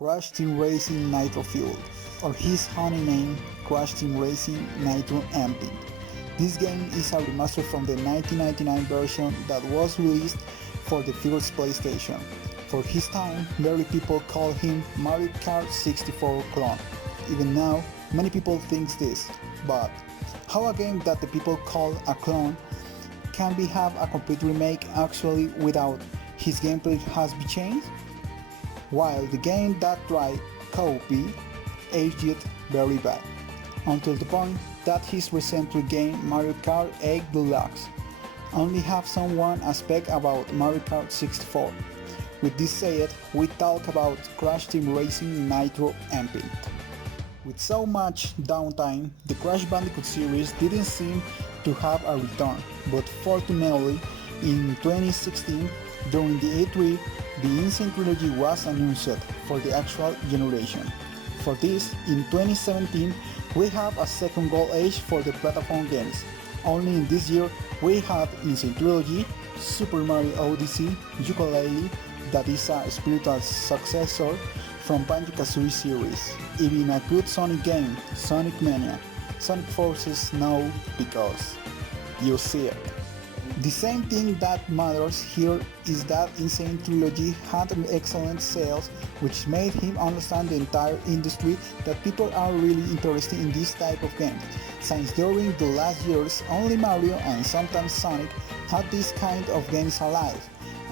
Crash Team Racing Nitro Fuel, or his honey name, Crash Team Racing Nitro Amping. This game is a remaster from the 1999 version that was released for the first PlayStation. For his time, many people call him Mario Kart 64 clone. Even now, many people think this, but how a game that the people call a clone can be have a complete remake actually without his gameplay has been changed? While the game that tried copy aged very bad, until the point that his recent game Mario Kart 8 Deluxe only have someone aspect about Mario Kart 64. With this said, we talk about Crash Team Racing Nitro Amping. With so much downtime, the Crash Bandicoot series didn't seem to have a return, but fortunately, in 2016, during the E3, the Insane Trilogy was announced for the actual generation. For this, in 2017, we have a second gold age for the platform games. Only in this year, we have Insane Trilogy, Super Mario Odyssey, Yooka-Laylee, that is a spiritual successor from Banjo-Kazooie series. Even a good Sonic game, Sonic Mania. Sonic Forces no, because you see it. The same thing that matters here is that Insane Trilogy had excellent sales, which made him understand the entire industry that people are really interested in this type of games, since during the last years only Mario and sometimes Sonic had this kind of games alive,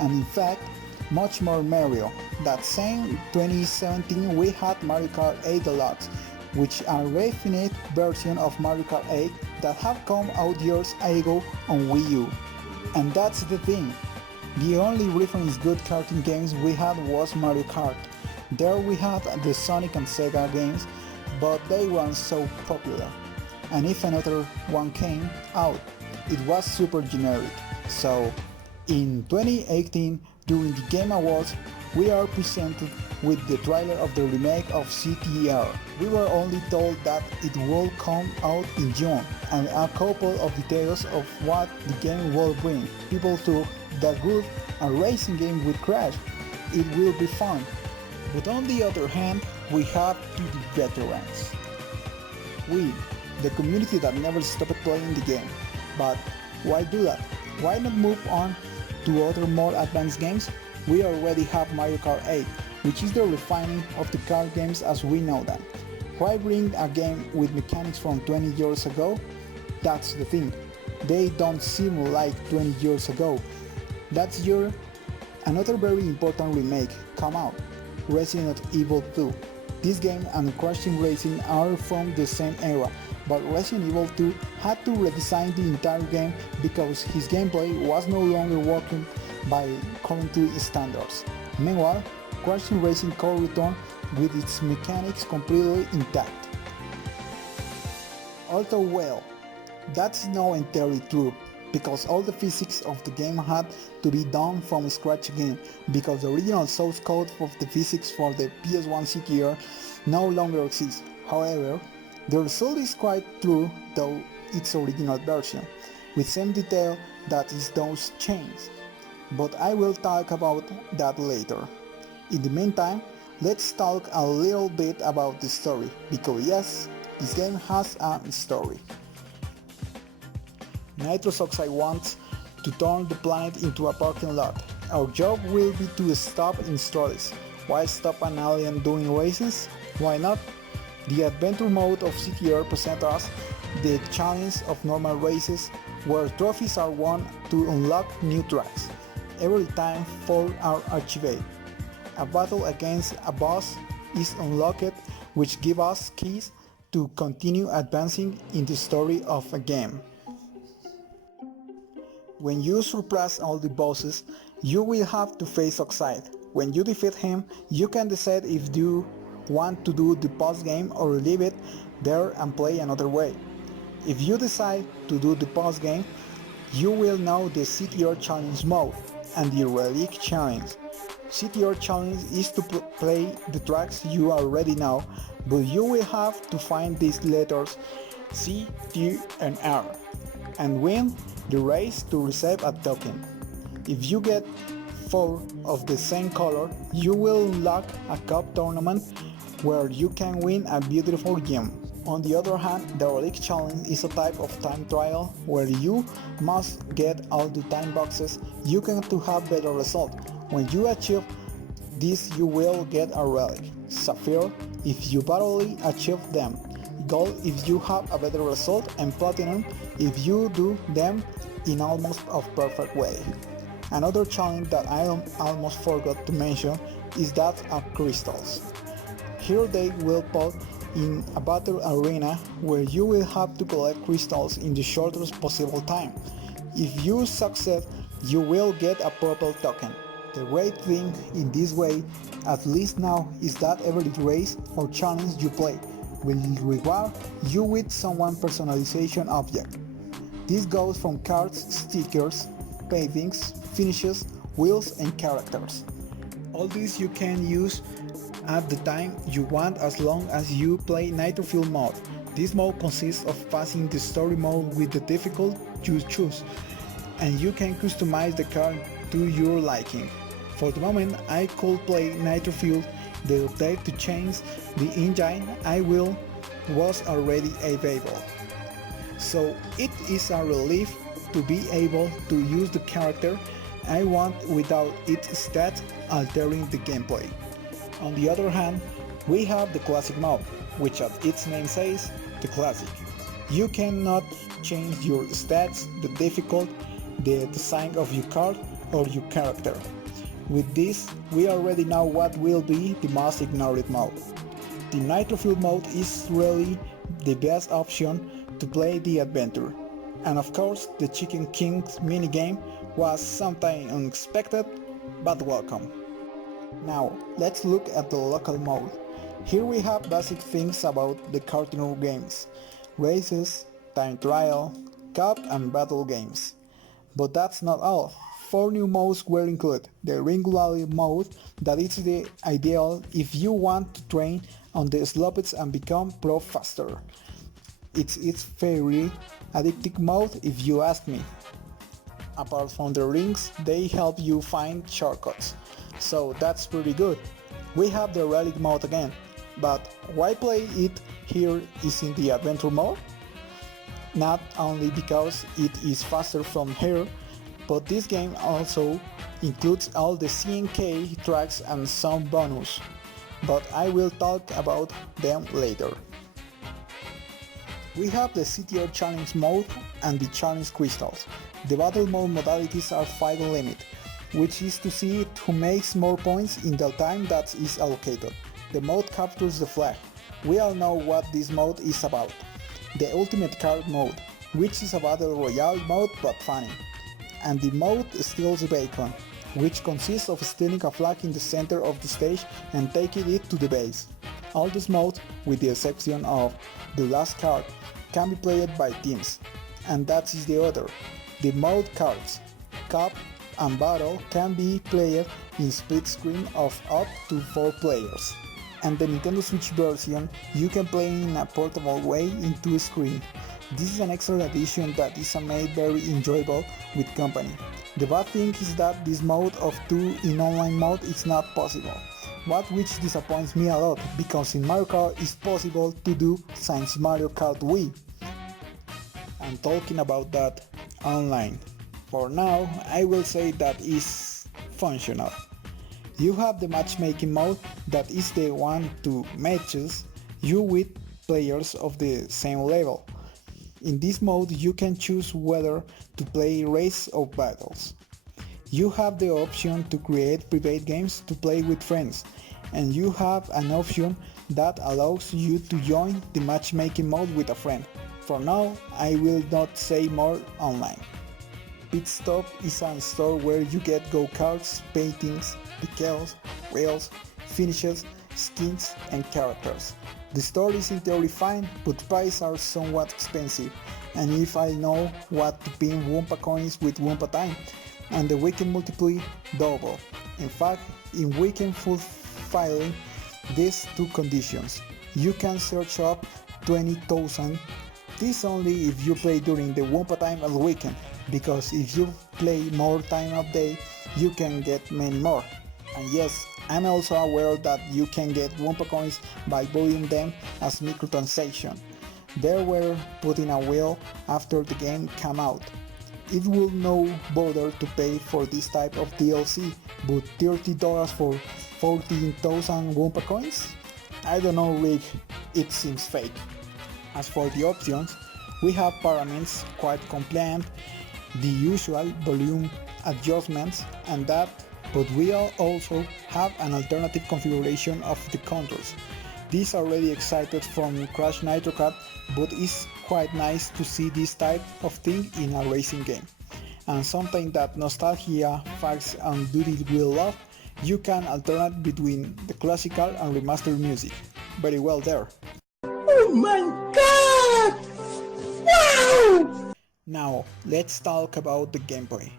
and in fact much more Mario. That same 2017 we had Mario Kart 8 Deluxe, which are refined version of Mario Kart 8 that have come out years ago on Wii U. And that's the thing, the only reference good karting games we had was Mario Kart. There we had the Sonic and Sega games, but they weren't so popular. And if another one came out, it was super generic. So, in 2018, during the Game Awards, we are presented with the trailer of the remake of Ctr. We were only told that it will come out in June, and a couple of details of what the game will bring. People thought that good, a racing game with Crash, it will be fun. But on the other hand, we have the veterans. We, the community that never stopped playing the game. But why do that? Why not move on to other more advanced games? We already have Mario Kart 8, which is the refining of the kart games as we know them. Why bring a game with mechanics from 20 years ago? That's the thing, they don't seem like 20 years ago. That year, another very important remake come out, Resident Evil 2. This game and Crash Team Racing are from the same era, but Resident Evil 2 had to redesign the entire game because his gameplay was no longer working by current standards. Meanwhile, Crash Team Racing could return with its mechanics completely intact. Although well, that's not entirely true, because all the physics of the game had to be done from scratch again, because the original source code of the physics for the PS1 CTR no longer exists. However, the result is quite true though its original version, with same detail that is those changes. But I will talk about that later. In the meantime, let's talk a little bit about the story, because yes, this game has a story. Nitrous Oxide wants to turn the planet into a parking lot. Our job will be to stop intruders. Why stop an alien doing races? Why not? The adventure mode of CTR presents us the challenge of normal races, where trophies are won to unlock new tracks. Every time 4 are achieved. A battle against a boss is unlocked, which gives us keys to continue advancing in the story of a game. When you surpass all the bosses, you will have to face Oxide. When you defeat him, you can decide if you want to do the boss game or leave it there and play another way. If you decide to do the boss game, you will know the CTR Challenge mode and the Relic Challenge. CTR Challenge is to play the tracks you already know, but you will have to find these letters C, T and R and win the race to receive a token. If you get 4 of the same color, you will unlock a cup tournament where you can win a beautiful gem. On the other hand, the Relic Challenge is a type of time trial where you must get all the time boxes you can to have better result. When you achieve this, you will get a relic. Sapphire if you barely achieve them. Gold if you have a better result, and Platinum if you do them in almost a perfect way. Another challenge that I almost forgot to mention is that of crystals. Here they will put in a battle arena where you will have to collect crystals in the shortest possible time. If you succeed, you will get a purple token. The great thing in this way, at least now, is that every race or challenge you play will reward you with someone personalization object. This goes from cards, stickers, paintings, finishes, wheels and characters. All these you can use at the time you want as long as you play Nitrofield mode. This mode consists of passing the story mode with the difficulty you choose, and you can customize the card to your liking. For the moment I could play Nitrofield, the update to change the engine was already available. So it is a relief to be able to use the character I want without its stats altering the gameplay. On the other hand, we have the classic mode, which as its name says, the classic. You cannot change your stats, the difficulty, the design of your card or your character. With this, we already know what will be the most ignored mode. The Nitrofield mode is really the best option to play the adventure. And of course, the Chicken King's minigame was something unexpected, but welcome. Now, let's look at the local mode. Here we have basic things about the cartoon games: races, time trial, cup and battle games. But that's not all. 4 new modes were included. The regular mode, that is the ideal if you want to train on the slopes and become pro faster. It's very addictive mode if you ask me. Apart from the rings, they help you find shortcuts, so that's pretty good. We have the relic mode again, but why play it here is in the adventure mode? Not only because it is faster from here, but this game also includes all the CNK tracks and some bonus, but I will talk about them later. We have the Ctr Challenge mode and the Challenge Crystals. The battle mode modalities are fight limit, which is to see who makes more points in the time that is allocated. The mode captures the flag. We all know what this mode is about. The Ultimate Card mode, which is a battle royale mode but funny. And the mode Steals the Bacon, which consists of stealing a flag in the center of the stage and taking it to the base. All these modes, with the exception of the last card, can be played by teams, and that is the other. The mode cards, Cup and Battle can be played in split screen of up to 4 players. And the Nintendo Switch version you can play in a portable way in 2 screens. This is an extra addition that is made very enjoyable with company. The bad thing is that this mode of 2 in online mode is not possible, which disappoints me a lot, because in Mario Kart it's possible to do since Mario Kart Wii. I'm talking about that online. For now, I will say that is functional. You have the matchmaking mode, that is the one to matches you with players of the same level. In this mode you can choose whether to play race or battles. You have the option to create private games to play with friends, and you have an option that allows you to join the matchmaking mode with a friend. For now, I will not say more online. Pit Stop is a store where you get go-karts, paintings, decals, wheels, finishes, skins and characters. The store is in theory fine, but prices are somewhat expensive, and if I know what to pin Wumpa coins with Wumpa time, and the weekend multiply double. In fact, in weekend fulfilling these 2 conditions, you can search up 20,000 This only if you play during the Wumpa time at the weekend, because if you play more time of day, you can get many more. And yes, I'm also aware that you can get Wumpa coins by buying them as microtransaction. They were put in a wheel after the game came out. It will no bother to pay for this type of DLC, but $30 for 14,000 Wumpa coins? I don't know, Rick, it seems fake. As for the options, we have paraments quite compliant, the usual volume adjustments and that, but we also have an alternative configuration of the controls. This already excited from Crash Nitro Kart, but it's quite nice to see this type of thing in a racing game. And something that nostalgia fans and duty will love, you can alternate between the classical and remastered music. Very well there. Oh my god! Wow! Now, let's talk about the gameplay.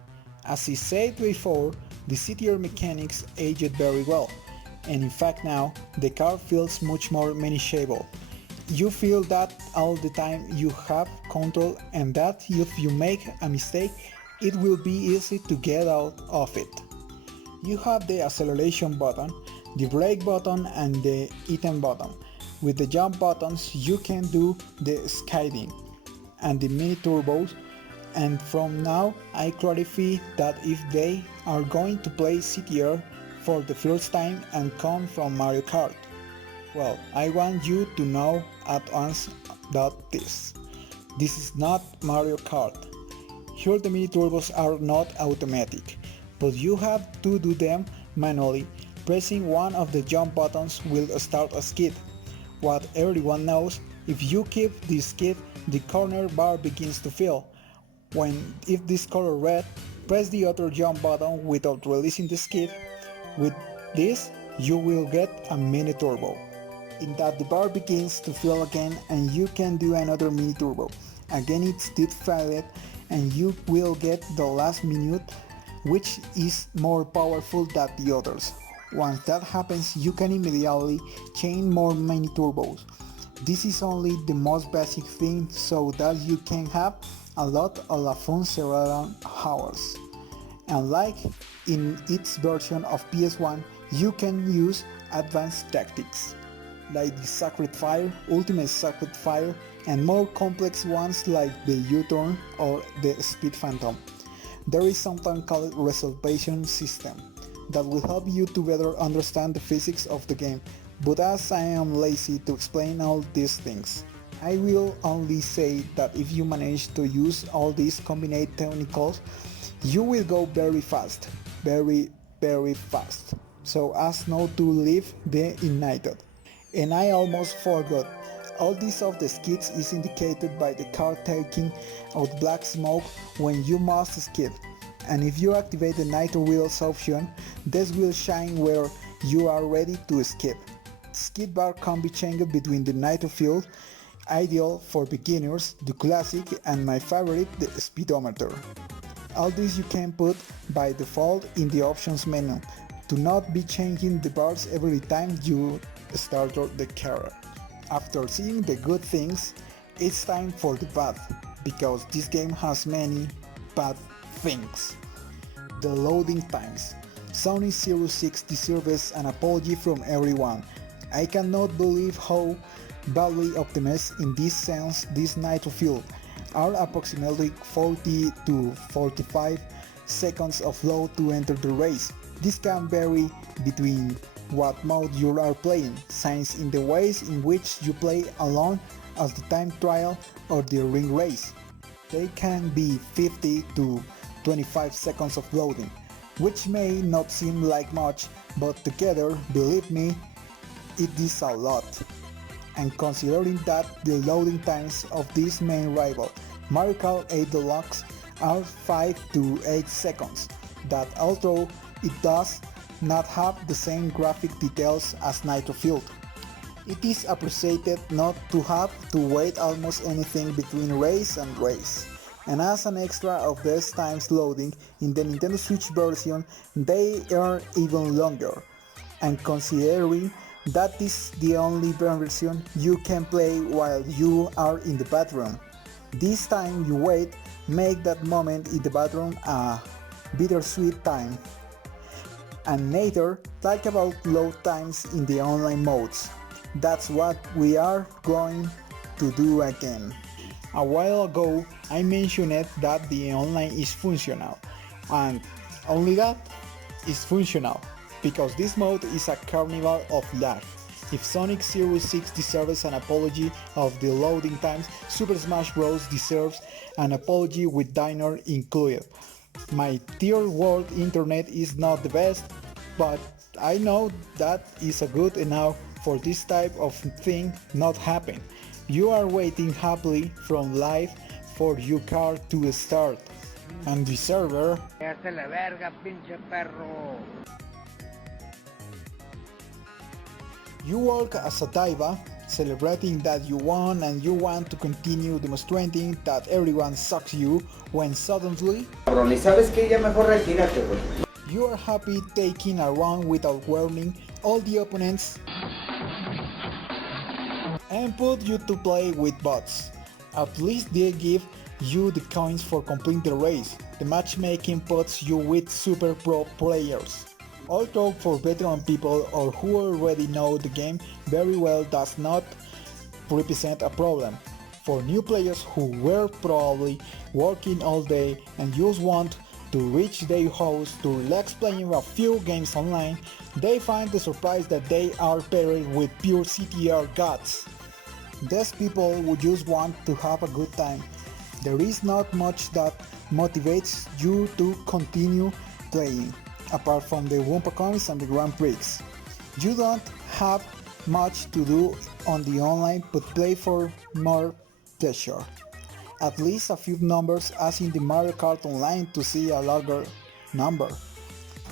As I said before, the Ctr mechanics aged very well, and in fact now, the car feels much more manageable. You feel that all the time you have control and that if you make a mistake, it will be easy to get out of it. You have the acceleration button, the brake button and the item button. With the jump buttons you can do the skidding and the mini turbos, and from now I clarify that if they are going to play Ctr for the first time and come from Mario Kart, well, I want you to know at once that this is not Mario Kart. Here the mini turbos are not automatic, but you have to do them manually. Pressing one of the jump buttons will start a skid. What everyone knows, if you keep this skid, the corner bar begins to fill. If this color red, press the other jump button without releasing the skid. With this, you will get a mini turbo. In that the bar begins to fill again and you can do another mini turbo. Again it's did failed and you will get the last minute, which is more powerful than the others. Once that happens, you can immediately chain more mini turbos. This is only the most basic thing so that you can have a lot of fun several hours. And like in its version of PS1, you can use advanced tactics, like the Sacred Fire, Ultimate Sacred Fire, and more complex ones like the U-turn or the Speed Phantom. There is something called Resolvation System that will help you to better understand the physics of the game, but as I am lazy to explain all these things, I will only say that if you manage to use all these combined technicals, you will go very fast, very fast, so as not to leave the ignited. And I almost forgot, all this of the skids is indicated by the car taking out black smoke when you must skid. And if you activate the nitro wheels option, this will shine where you are ready to skid. Skid bar can be changed between the nitro field, ideal for beginners, the classic, and my favorite, the speedometer. All this you can put by default in the options menu, to not be changing the bars every time you start the car. After seeing the good things, it's time for the bad, because this game has many bad things. The loading times. Sony 06 deserves an apology from everyone. I cannot believe how badly optimized in this sense this nitro fuel are approximately 40 to 45 seconds of load to enter the race. This can vary between what mode you are playing, since in the ways in which you play alone as the time trial or the ring race. They can be 50 to 25 seconds of loading, which may not seem like much, but together, believe me, it is a lot. And considering that the loading times of this main rival, Mario Kart 8 Deluxe, are 5 to 8 seconds, that although it does not have the same graphic details as Nitro Fueled, it is appreciated not to have to wait almost anything between race and race. And as an extra of these times loading in the Nintendo Switch version, they are even longer. And considering that is the only version you can play while you are in the bathroom, This time you wait make that moment in the bathroom a bittersweet time. And later talk about load times in the online modes. That's what we are going to do again. A while ago I mentioned that the online is functional, and only that is functional, because this mode is a carnival of lag. If Sonic 06 deserves an apology of the loading times, Super Smash Bros. Deserves an apology with diner included. My tier world internet is not the best, but I know that is a good enough for this type of thing not happen. You are waiting happily from live for your car to start, and the server Hasta la verga, pinche perro. you walk as a diva, celebrating that you won and you want to continue demonstrating that everyone sucks you when suddenly Cabrón, y sabes que ya mejor retírate, güey. you are happy taking a round without warning all the opponents and put you to play with bots. At least they give you the coins for completing the race. The matchmaking puts you with super pro players. Although for veteran people or who already know the game very well does not represent a problem. For new players who were probably working all day and just want to reach their house to relax playing a few games online, they find the surprise that they are paired with pure CTR gods. These people who just want to have a good time. There is not much that motivates you to continue playing, apart from the Wumpa coins and the Grand Prix. You don't have much to do on the online but play for more pleasure. At least a few numbers as in the Mario Kart Online to see a larger number.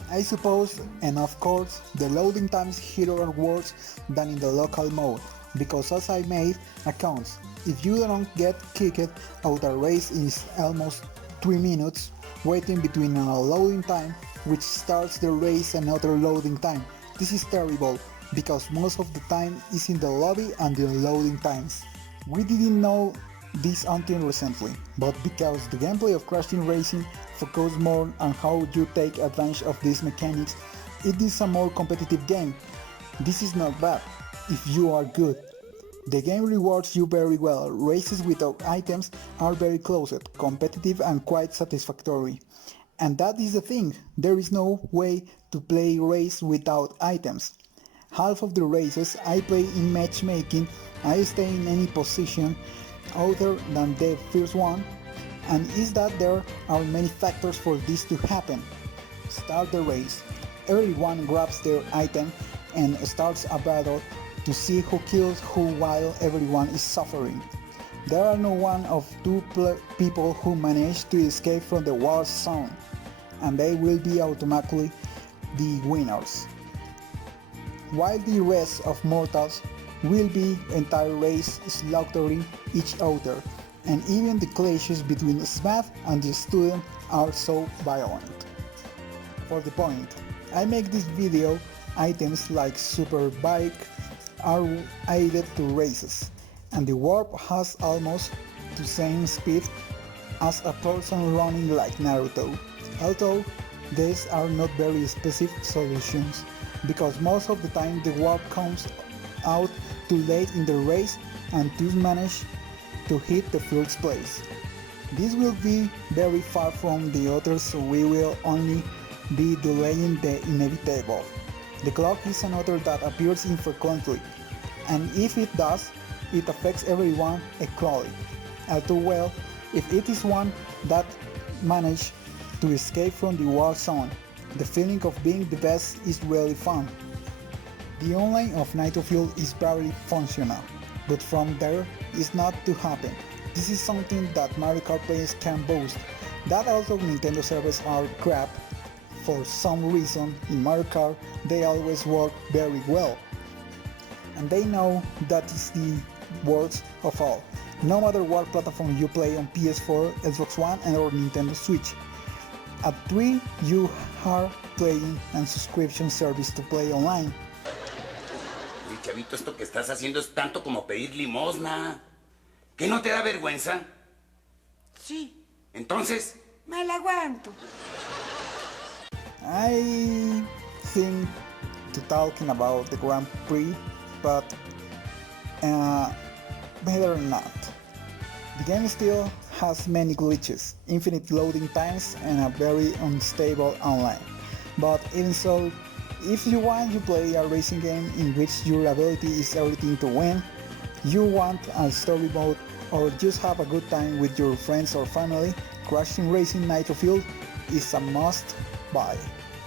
I suppose, and of course, the loading times here are worse than in the local mode, because as I made accounts, if you don't get kicked out a race in almost 3 minutes, waiting between a loading time which starts the race and another loading time. This is terrible, because most of the time is in the lobby and the loading times. We didn't know this until recently, but because the gameplay of Crash Team Racing focuses more on how you take advantage of these mechanics, it is a more competitive game. This is not bad, if you are good. The game rewards you very well. Races without items are very close, competitive and quite satisfactory. And that is the thing, there is no way to play race without items. Half of the races I play in matchmaking, I stay in any position other than the first one, and is that there are many factors for this to happen. Start the race, everyone grabs their item and starts a battle to see who kills who while everyone is suffering. There are no one of two people who manage to escape from the war zone, and they will be automatically the winners. While the rest of mortals will be entire race slaughtering each other, and even the clashes between Smash and the student are so violent. For the point, I make this video, items like Super Bike are added to races, and the warp has almost the same speed as a person running like Naruto, although these are not very specific solutions, because most of the time the warp comes out too late in the race and to manage to hit the first place. This will be very far from the others, so we will only be delaying the inevitable. The clock is another that appears infrequently, and if it does, it affects everyone equally. Although well, if it is one that managed to escape from the war zone, the feeling of being the best is really fun. The online of Nitro Fuel is very functional, but from there is not to happen. This is something that Mario Kart players can boast. That although Nintendo servers are crap, for some reason in Mario Kart they always work very well. And they know that is the worst of all. No matter what platform you play on PS4, Xbox One or Nintendo Switch. At 3 you are playing and subscription service to play online. Chavito, esto que estás haciendo es tanto como pedir limosna. ¿Qué no te da vergüenza? Sí. Entonces, me la aguanto. I think to talking about the Grand Prix, but better not. The game still has many glitches, infinite loading times, and a very unstable online. But even so, if you want to play a racing game in which your ability is everything to win, you want a story mode, or just have a good time with your friends or family, Crash Team Racing Nitro Fuel is a must buy.